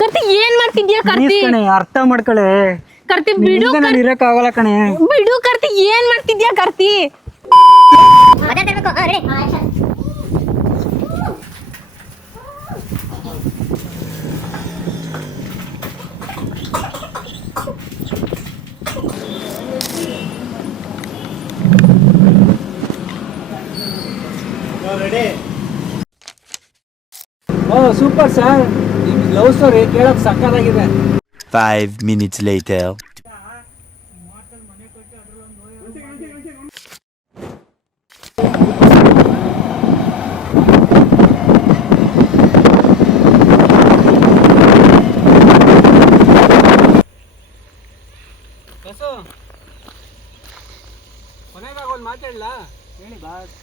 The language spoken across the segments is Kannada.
ಕರ್ತಿ ಏನ್ ಮಾಡ್ತಿದ್ಯಾ ಕರ್ತಿ? ಪ್ಲೀಸ್ ಕಣೆ ಅರ್ಥ ಮಾಡ್ಕೊಳೆ. ಕರ್ತಿ ಬಿಡು. ನಾನು ಇರಕ್ಕಾಗಲ್ಲ ಕಣೆ. ಬಿಡು ಕರ್ತಿ, ಏನ್ ಮಾಡ್ತಿದ್ಯಾ ಕರ್ತಿ? ಸೂಪರ್ ಸರ್, ನಿಮ್ ಲವ್ ಸ್ಟೋರಿ ಕೇಳಕ್ ಸಕ್ಕತ್ತಾಗಿದೆ. 5 minutes later. ಕೊನೆದಾಗ ಒಂದು ಮಾತಾಡ್ಲಾ? ಹೇಳಿ ಬಾಸ್.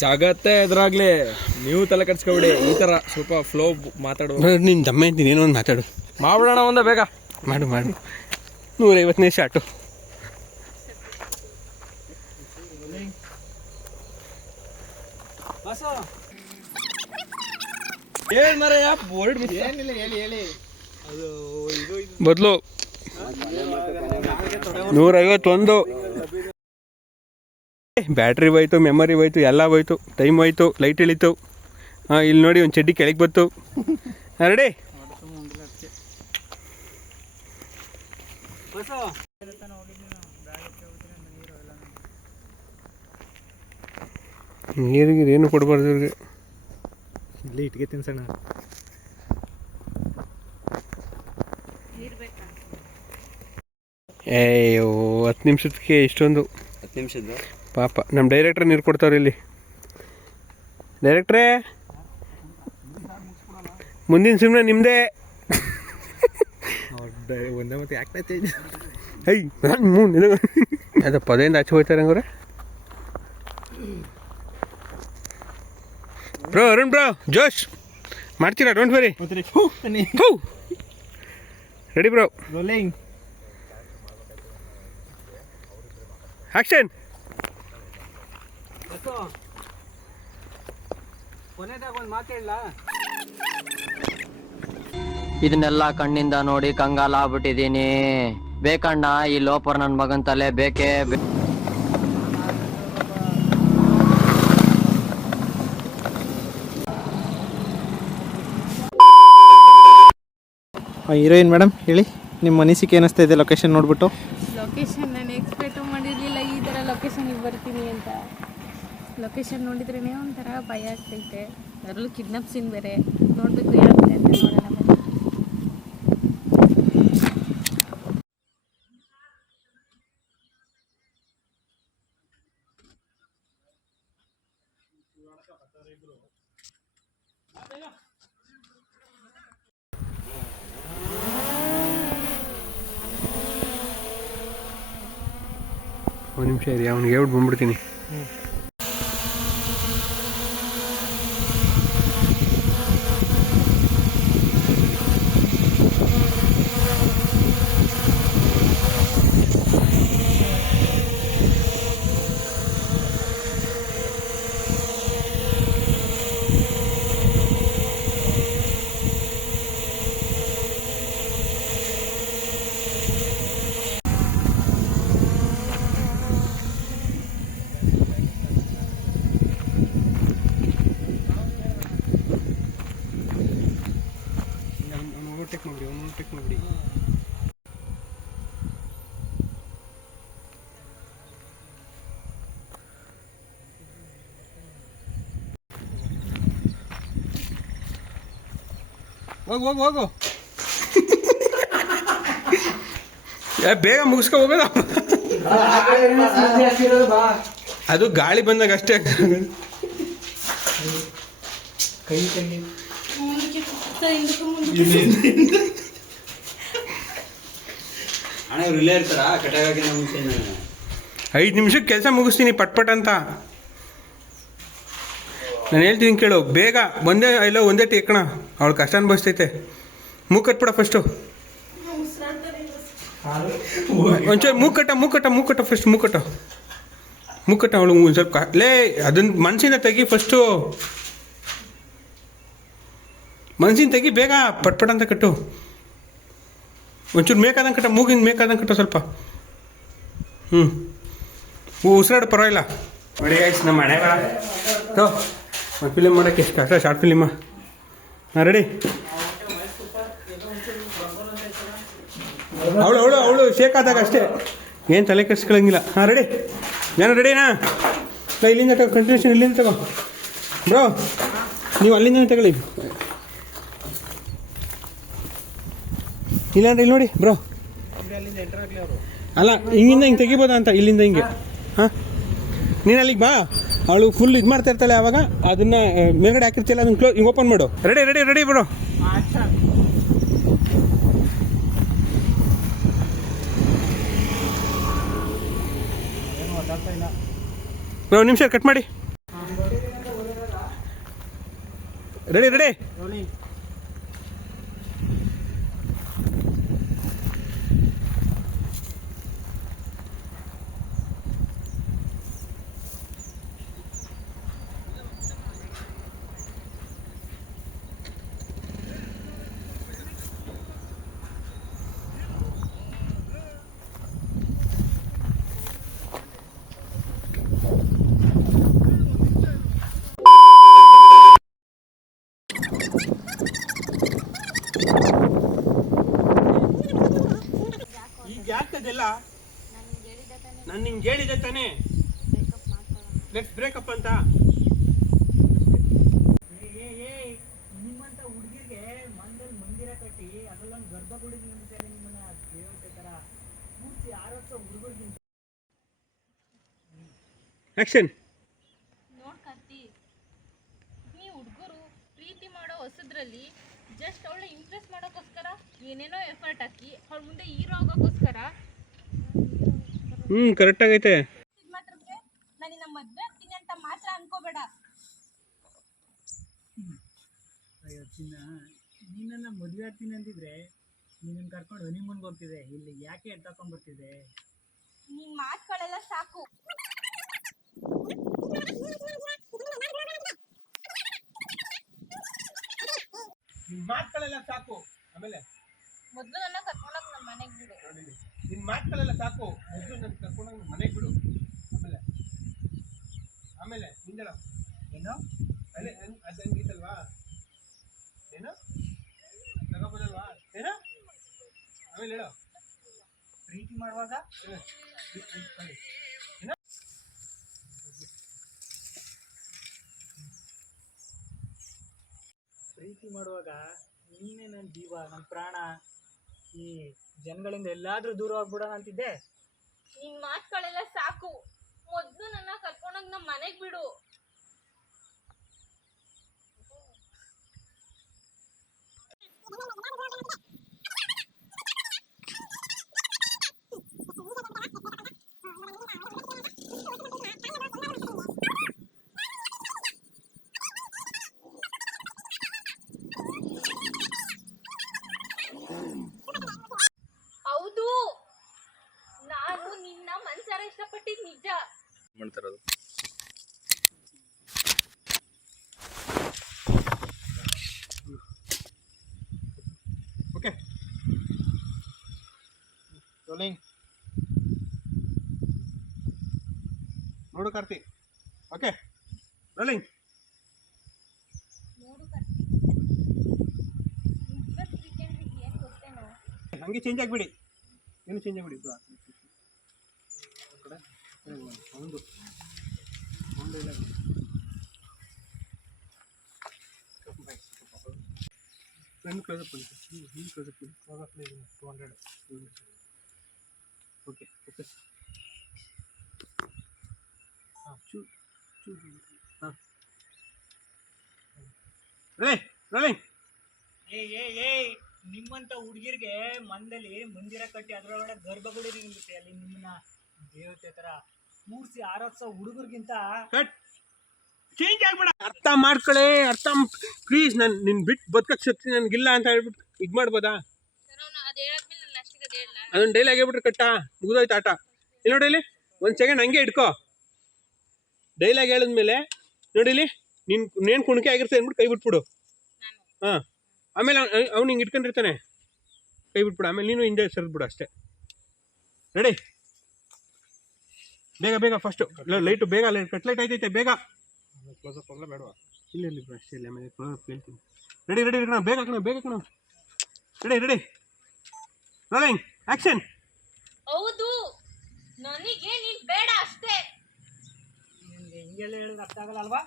ಜಗತ್ತೇ ಎದುರಾಗ್ಲಿ, ನೀವು ತಲೆ ಕಟ್ಸ್ಕೊಬಿಡಿ. ಈ ಥರ ಸ್ವಲ್ಪ ಫ್ಲೋ ಮಾತಾಡು. ನೀನು ದಮ್ಮ ಇದ್ದೀನಿ, ಏನೋ ಒಂದು ಮಾತಾಡು. ಮಾಡ್ಬಿಡೋಣ ಒಂದ ಬೇಗ. ಮಾಡು 150ನೇ ಶಾಟು. ಬದಲು 151. ಬ್ಯಾಟ್ರಿ ಹೋಯ್ತು, ಮೆಮೊರಿ ಹೋಯ್ತು, ಎಲ್ಲ ಹೋಯ್ತು, ಟೈಮ್ ಹೋಯ್ತು, ಲೈಟ್ ಇಳಿತು. ಹಾಂ, ಇಲ್ಲಿ ನೋಡಿ ಒಂದು ಚಡ್ಡಿ ಕೆಳಗೆ ಬಂತು. ರೆಡಿ? ನೀರಿಗೆ ಏನು ಕೊಡಬಾರ್ದು ಇವ್ರಿಗೆ. ಇಲ್ಲಿ ಇಟ್ಗೆ ತಿನ್ಸೋಣ. ಏಯ್ಯೋ, 10 ನಿಮಿಷಕ್ಕೆ ಇಷ್ಟೊಂದು. 10 ನಿಮಿಷದ್ದು ಪಾಪ ನಮ್ಮ ಡೈರೆಕ್ಟ್ರ್ ನೀರು ಕೊಡ್ತಾವ್ರೆ ಇಲ್ಲಿ. ಡೈರೆಕ್ಟ್ರೇ, ಮುಂದಿನ ಸುಮ್ಮನೆ ನಿಮ್ಮದೇ. ಒಂದೇ ಮತ್ತೆ ಯಾಕೆ ಚೇಂಜ್? ಐ ಅದು ಪದದಿಂದ ಆಚೆ ಹೋಗ್ತಾರೆ ಹಂಗಾರೆ. ಬ್ರೋ ಅರುಣ್ ಬ್ರೋ, ಜೋಶ್ ಮಾಡ್ತೀರಾ? Don't worry. Ready bro? Rolling action. ಕೊನೆದಾಗ ಒಂದು ಮಾತಾಡ್ಲಾ? ಇದನ್ನೆಲ್ಲ ಕಣ್ಣಿಂದ ನೋಡಿ ಕಂಗಾಲಾಗ್ಬಿಟ್ಟಿದೀನಿ. ಬೇಕಣ್ಣ, ಈ ಲೋಪರ್ ನನ್ನ ಮಗನ್ ತಲೆ ಬೇಕೇ ಹೀರೋಯಿನ್ ಮೇಡಮ್, ಹೇಳಿ ನಿಮ್ಮ ಅನಿಸಿಕೆ ಏನಿಸ್ತಾ ಇದೆ ಲೊಕೇಶನ್ ನೋಡ್ಬಿಟ್ಟು? ಲೊಕೇಶನ್ ನಾನು ಎಕ್ಸ್ಪೆಕ್ಟ್ ಮಾಡಿರಲಿಲ್ಲ ಈ ಥರ ಲೊಕೇಶನಿಗೆ ಬರ್ತೀನಿ ಅಂತ. ಲೊಕೇಶನ್ ನೋಡಿದ್ರೇ ಒಂಥರ ಭಯ ಆಗ್ತೈತೆ. ಅದರಲ್ಲೂ ಕಿಡ್ನಾಪ್ ಸೀನ್ ಬೇರೆ. ನೋಡಬೇಕು ಯಾರುತ್ತೆ ಅಂತ. ನೋಡೋಣ ಒಂದು ನಿಮಿಷ ಇರಿ, ಅವ್ನಿಗೆ ಹೇಳ್ಬಿಟ್ಟು ಬಂದ್ಬಿಡ್ತೀನಿ. ಓವರ್ಟೇಕ್ ಮಾಡಿಬಿಡಿ. ಹೋಗು ಬೇಗ ಮುಗಿಸ್ಕೊ ಹೋಗೋದ. ಅದು ಗಾಳಿ ಬಂದಾಗ ಅಷ್ಟೇ. ಕೈ ಅಣ್ಣ ಇವ್ರು ಇಲ್ಲೇ ಇರ್ತಾರ ಕಟಾಗಿನ ಮುಂಚೆ? 5 ನಿಮಿಷಕ್ಕೆ ಕೆಲಸ ಮುಗಿಸ್ತೀನಿ ಪಟ್ ಅಂತ. ನಾನು ಹೇಳ್ತೀನಿ ಕೇಳು, ಬೇಗ ಒಂದೇ ಟೇಕಣ. ಅವಳು ಕಷ್ಟ ಅನ್ಭವಿಸ್ತೈತೆ. ಮೂಗು ಕಟ್ಬಿಡ ಫಸ್ಟು. ಒಂಚೂರು ಮೂಕಟ್ಟ ಫಸ್ಟ್ ಮೂಕಟ್ಟ ಅವಳು ಒಂದು ಸ್ವಲ್ಪ ಲೇ ಅದನ್ನ ಮನ್ಸಿಂದ ತೆಗಿ ಫಸ್ಟು, ಮನ್ಸಿನ ತೆಗಿ ಬೇಗ ಪಟ್ಪಟ್ ಅಂತ ಕಟ್ಟು. ಒಂಚೂರು ಮೇಕಾದಂಗೆ ಕಟ್ಟ, ಮೂಗಿಂದ ಮೇಕಾದಂಗೆ ಕಟ್ಟ ಸ್ವಲ್ಪ. ಉಸಿರಾಡು ಪರವಾಗಿಲ್ಲ. ನೋಡಿ ಗಾಯ್ಸ್, ನಮ್ಮ ಮನೆ ಬರ ಒಂದು ಫಿಲಿಮ್ ಮಾಡೋಕ್ಕೆ ಎಷ್ಟು ಕಷ್ಟ, ಶಾರ್ಟ್ ಫಿಲಿಮ. ಹಾಂ ರೆಡಿ. ಅವಳು ಶೇಕ್ ಆದಾಗ ಅಷ್ಟೇ, ಏನು ತಲೆ ಕೆಡಿಸ್ಕೊಳ್ಳಂಗಿಲ್ಲ. ಹಾಂ ರೆಡಿ, ನಾನು ರೆಡಿನಾ? ಇಲ್ಲಿಂದ ತಗೋ, ಕಂಟಿನ್ಯೂಷನ್ ಇಲ್ಲಿಂದ ತಗೋ ಬ್ರೋ, ನೀವು ಅಲ್ಲಿಂದನೇ ತಗೊಳ್ಳಿ. ಇಲ್ಲಾಂದ್ರೆ ಇಲ್ಲಿ ನೋಡಿ ಬ್ರೋ, ಅಲ್ಲ ಹಿಂಗಿಂದ ಹಿಂಗೆ ತೆಗಿಬೋದಾ ಅಂತ, ಇಲ್ಲಿಂದ ಹಿಂಗೆ. ಹಾಂ, ನೀನು ಅಲ್ಲಿಗೆ ಬಾ, ಅವಳು ಫುಲ್ ಇದು ಮಾಡ್ತಾ ಇರ್ತಾಳೆ. ಆವಾಗ ಅದನ್ನು ಮೇಲ್ಗಡೆ ಹಾಕಿರ್ತಿಲ್ಲ, ಅದನ್ನು ಹಿಂಗೆ ಓಪನ್ ಮಾಡು. Ready bro. ಬ್ರೋ ನಿಮಿಷ ಕಟ್ ಮಾಡಿ. ರೆಡಿ. ಯಾಕದೆಲ್ಲ ನಾನು ನಿಂಗೆ ಹೇಳಿದೆ ತಾನೇ, ಲೆಟ್ಸ್ ಬ್ರೇಕಪ್ ಅಂತ. ನಿಮ್ಮಂತ ಹುಡುಗಿರಿಗೆ ಮನದಲ್ಲಿ ಮಂದಿರ ಕಟ್ಟಿ ಅದರಲ್ಲೊಂದು ಗರ್ಭಗುಡಿ ನಿರ್ಮಿಸ್ತಾರೆ ನಿಮ್ಮನ್ನ ದೇವತೆ ಥರ ಪೂರ್ತಿ 6 ವರ್ಷ ಹುಡುಗರಿಗಿಂತ. ಆಕ್ಷನ್. ನೋಡ್ಕತ್ತಿ, ನೀ ಹುಡುಗರು ಪ್ರೀತಿ ಮಾಡೋ ಹೊಸದ್ರಲ್ಲಿ ಜಸ್ಟ್ ಅವಳನ್ನ ಇಂಪ್ರೆಸ್ ಮಾಡೋಕ್ಕೋಸ್ಕರ ಏನೇನೋ ಎಫರ್ಟ್ ಹಾಕಿ ಅವಳ ಮುಂದೆ ಹೀರೋ ಆಗೋಕ್ಕೋಸ್ಕರ ಕರೆಕ್ಟ್ ಆಗೈತೆ. ಮಾತ್ರಕ್ಕೆ ನಾನು ನಮ್ಮ ಮದುವೆ ಆಗ್ತೀನಿ ಅಂತ ಮಾತ್ರ ಅನ್ಕೋಬೇಡ. ಅಯ್ಯೋ ಚಿನ್ನ, ನೀನನ್ನ ಮದುವೆ ಆಗ್ತೀನಿ ಅಂತಿದ್ರೆ ನೀನನ್ನು ಕರ್ಕೊಂಡು ಹನಿಮೂನ್ಗೆ ಹೋಗ್ತಿದೆ, ಇಲ್ಲಿ ಯಾಕೆ ಎತ್ತಾಕೊಂಡ್ಬರ್ತಿದೆ? ನಿನ್ ಮಾತುಗಳೆಲ್ಲ ಸಾಕು. ಮಾತುಗಳೆಲ್ಲ ಸಾಕು. ಆಮೇಲೆ ಮೊದಲು ನನ್ನ ಕರ್ಕೊಂಡೋಗಿ ನಮ್ಮ ಮನೆಗೆ ಬಿಡು. ನಿನ್ನ ಮಾತುಗಳೆಲ್ಲ ಸಾಕು. ಮೊದಲು ನನ್ನ ಕರ್ಕೊಂಡೋಗಿ ಮನೆಗೆ ಬಿಡು. ಆಮೇಲೆ ನಿಂದಳ ಏನು ಅಲ್ಲೇ ಅದು ಹಂಗಿತ್ತಲ್ವಾ? ಏನು ತಗೋಬೋದಲ್ವಾ? ಏನು ಆಮೇಲೆ ಹೇಳು. ಪ್ರೀತಿ ಮಾಡುವಾಗ ನೀನೇ ನನ್ನ ಜೀವ, ನನ್ನ ಪ್ರಾಣ. ಈ ಜನಗಳಿಂದ ಎಲ್ಲಾದ್ರೂ ದೂರ ಆಗ್ಬಿಡೋಣ ಅಂತಿದ್ದೆ. ನಿನ್ ಮಾತುಗಳೆಲ್ಲ ಸಾಕು. ಮೊದಲು ನನ್ನ ಕರ್ಕೊಂಡೋಗಿ ನಮ್ಮ ಮನೆಗೆ ಬಿಡು. ಹೌದು, ನಾನು ನಿನ್ನ ಮನ್ಸಾರ ಇಷ್ಟಪಟ್ಟಿದ್ ನಿಜ. ಮಾಡ್ತಾರದು ಓಕೆ ರೋಲಿಂಗ್. ನೋಡು ಕಾರ್ತಿ. Okay rolling. ನೋಡು ಕರ್ತಿ, ಇವತ್ತು ವೀಕೆಂಡ್ ಏನು ಗೊತ್ತೇನೋ, ಹಂಗೆ ಚೇಂಜ್ ಆಗಿಬಿಡಿ, ಏನು ಚೇಂಜ್ ಆಗಿಬಿಡಿ. ಕಡೆ ಒಂದು ಇಲ್ಲ ಫ್ರೆಂಡ್ ಕ್ಲೋಸಪ್ ಹಿಂಗೆ ಕ್ಲೋಸಪ್ 200. ಓಕೆ ಹಾಂ ಹಾಂ ರೋಲಿಂಗ್. ನಿಮ್ಮಂತ ಹುಡುಗಿರಿಗೆ ಮನದಲ್ಲಿ ಮಂದಿರ ಕಟ್ಟಿ ಅದರೊಳಗಡೆ ಗರ್ಭಗುಡಿ ನಿರ್ಮಿಸುತ್ತೆ, ಅಲ್ಲಿ ನಿಮ್ಮನ್ನ ದೇವತೆ ಥರ ಮೂರ್ಸಿ 6 ವರ್ಷ ಹುಡುಗರಿಗಿಂತ ಕಟ್ ಚೇಂಜ್ ಆಗ್ಬೇಡ. ಅರ್ಥ ಮಾಡ್ಕೊಳ್ಳಿ, ಪ್ಲೀಸ್. ನಿನ್ನ ಬಿಟ್ಟು ಬದುಕಕ್ಕೆ ಶಕ್ತಿ ನನಗಿಲ್ಲ ಅಂತ ಹೇಳ್ಬಿಟ್ಟು ಇದು ಮಾಡ್ಬೋದಾ? ಅದೊಂದು ಡೈಲಾಗ್ ಹೇಳ್ಬಿಟ್ರೆ ಕಟ್ಟ ಮುಗಿದೋಯ್ತು ಆಟ. ಇಲ್ಲಿ ನೋಡಿ ಇಲ್ಲಿ 1 ಸೆಕೆಂಡ್ ಹಂಗೆ ಇಟ್ಕೋ. ಡೈಲಾಗ್ ಹೇಳಿದ್ಮೇಲೆ ನೋಡಿ ಇಲ್ಲಿ ನೇನು ಕುಣಿಕೆ ಆಗಿರ್ತದೆ ಅಂದ್ಬಿಟ್ಟು ಕೈ ಬಿಟ್ಬಿಡು. ಹಾಂ, ಆಮೇಲೆ ಅವ್ನು ಹಿಂಗೆ ಇಟ್ಕೊಂಡಿರ್ತಾನೆ, ಕೈ ಬಿಟ್ಬಿಡು. ಆಮೇಲೆ ನೀನು ಹಿಂದೆ ಸರಿದ್ಬಿಡು ಅಷ್ಟೇ. ರೆಡಿ? ಬೇಗ ಬೇಗ ಫಸ್ಟು ಲೈಟು ಬೇಗ ಕಟ್ಲೈಟ್ ಆಯ್ತೈತೆ ಬೇಗ. ಕ್ಲೋಸಪ್ ಆಗಲ್ಲ ಬೇಡವಾ? ಇಲ್ಲ ಅಷ್ಟೇ ಇಲ್ಲ, ಆಮೇಲೆ ಕ್ಲೋಸಪ್ ಹೇಳ್ತೀನಿ. ರೆಡಿ ರೆಡಿ ಕಣ, ಬೇಗ ಕಣ ಬೇಗ ಕಣ. Ready ready, rolling action. ಹೌದು, ನನಗೆ ನೀನ್ ಬೇಡ ಅಷ್ಟೇ. ನಿನ್ಗೆ ಹಿಂಗೆಲ್ಲ ಹೇಳಿದ್ರೆ ಅರ್ಥ ಆಗಲ್ಲ ಅಲ್ವಾ?